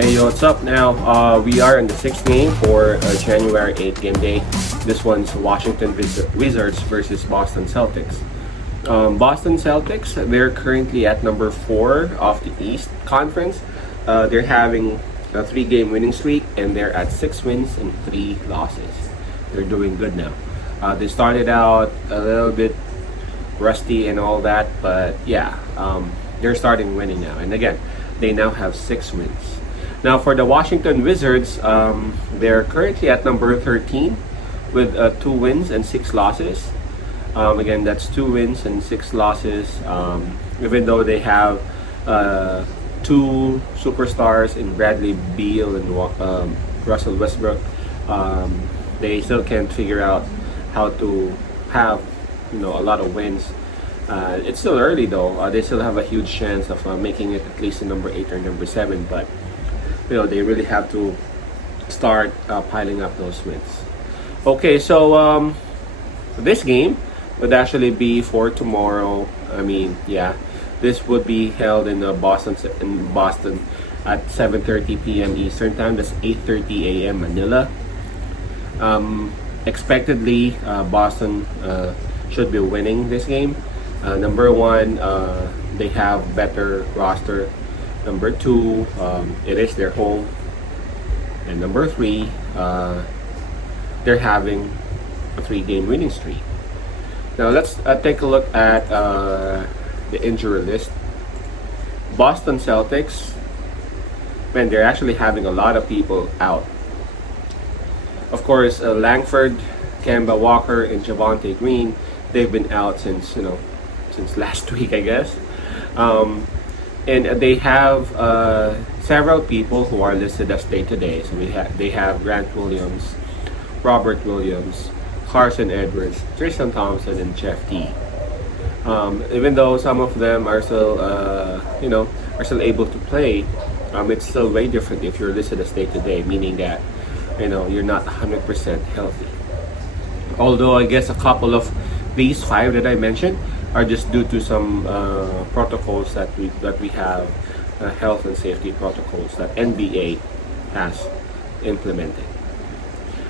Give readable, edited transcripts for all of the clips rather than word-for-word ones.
Hey, yo, what's up now? We are in the sixth game for January 8th game day. This one's Washington Wizards versus Boston Celtics. Boston Celtics, they're currently at number 4 of the East Conference. They're having a 3-game winning streak and they're at 6 wins and 3 losses. They're doing good now. They started out a little bit rusty and all that, but yeah, they're starting winning now. And again, they now have 6 wins. Now for the Washington Wizards, they're currently at number 13 with 2 wins and 6 losses. Again, that's 2 wins and 6 losses. Even though they have 2 superstars in Bradley Beal and Russell Westbrook, they still can't figure out how to have a lot of wins. It's still early though. They still have a huge chance of making it at least in number 8 or number 7, but they really have to start piling up those wins. Okay, so this game would actually be for tomorrow. I mean, yeah, this would be held in Boston at 7:30 p.m. Eastern time. That's 8:30 a.m. Manila. Expectedly, Boston should be winning this game. Number 1, they have better roster. Number 2, it is their home. And number 3, they're having a 3-game winning streak. Now let's take a look at the injury list. Boston Celtics, man, they're actually having a lot of people out. Of course, Langford, Kemba Walker, and Javonte Green, they've been out since last week, I guess. And they have several people who are listed as day-to-day. So they have Grant Williams, Robert Williams, Carson Edwards, Tristan Thompson, and Jeff T. Even though some of them are still able to play, it's still way different if you're listed as day-to-day, meaning that you're not 100% healthy. Although I guess a couple of these 5 that I mentioned are just due to some protocols that we have, health and safety protocols that NBA has implemented.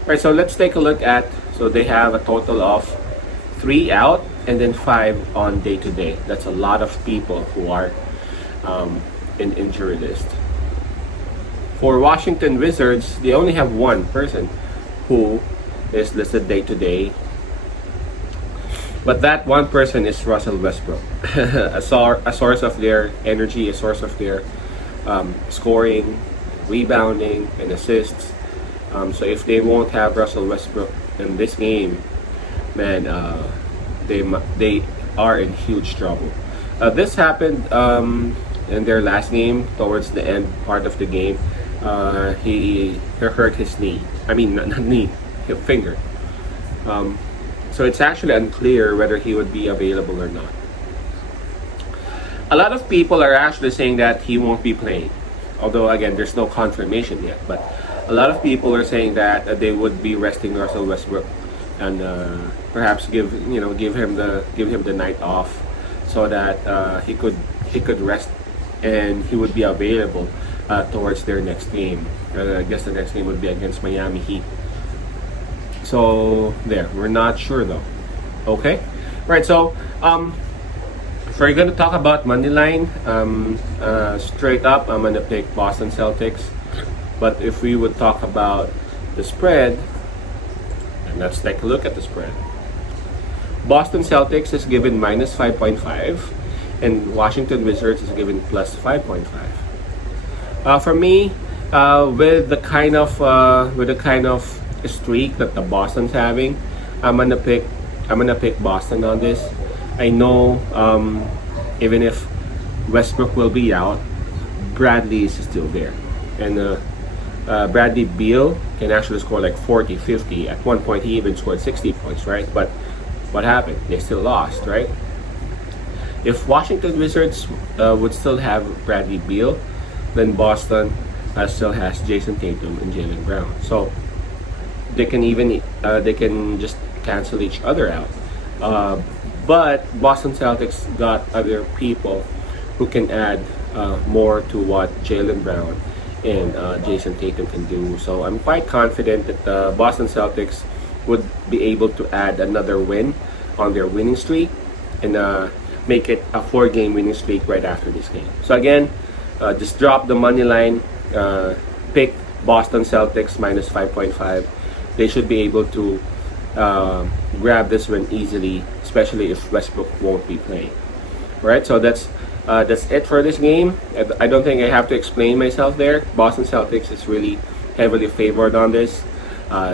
Alright, so let's take a look at, so they have a total of 3 out and then 5 on day-to-day. That's a lot of people who are in injury list. For Washington Wizards, they only have 1 person who is listed day-to-day. But that 1 person is Russell Westbrook, a source of their energy, a source of their scoring, rebounding, and assists. So if they won't have Russell Westbrook in this game, man, they are in huge trouble. This happened in their last game, towards the end part of the game. He hurt his knee. I mean, not knee, his finger. So it's actually unclear whether he would be available or not. A lot of people are actually saying that he won't be playing. Although again, there's no confirmation yet. But a lot of people are saying that they would be resting Russell Westbrook and perhaps give him the night off so that he could rest and he would be available towards their next game. I guess the next game would be against Miami Heat. So there, we're not sure though. Okay, right. So if we're gonna talk about money line, straight up, I'm gonna pick Boston Celtics. But if we would talk about the spread, and let's take a look at the spread. Boston Celtics is given minus 5.5, and Washington Wizards is given plus 5.5. For me, with the kind of streak that the Boston's having, I'm gonna pick Boston on this. I know even if Westbrook will be out, Bradley is still there, and Bradley Beal can actually score like 40, 50. At one point he even scored 60 points, right? But what happened? They still lost, right? If Washington Wizards would still have Bradley Beal, then Boston still has Jason Tatum and Jaylen Brown. So they can just cancel each other out. But Boston Celtics got other people who can add more to what Jaylen Brown and Jason Tatum can do. So I'm quite confident that the Boston Celtics would be able to add another win on their winning streak and make it a 4-game winning streak right after this game. So again, just drop the money line, pick Boston Celtics minus 5.5. They should be able to grab this win easily, especially if Westbrook won't be playing. Right, so that's it for this game. I don't think I have to explain myself there. Boston Celtics is really heavily favored on this.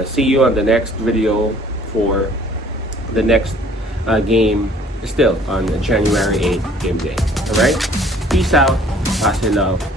See you on the next video for the next game, still on January 8th game day. Alright, peace out, pass love.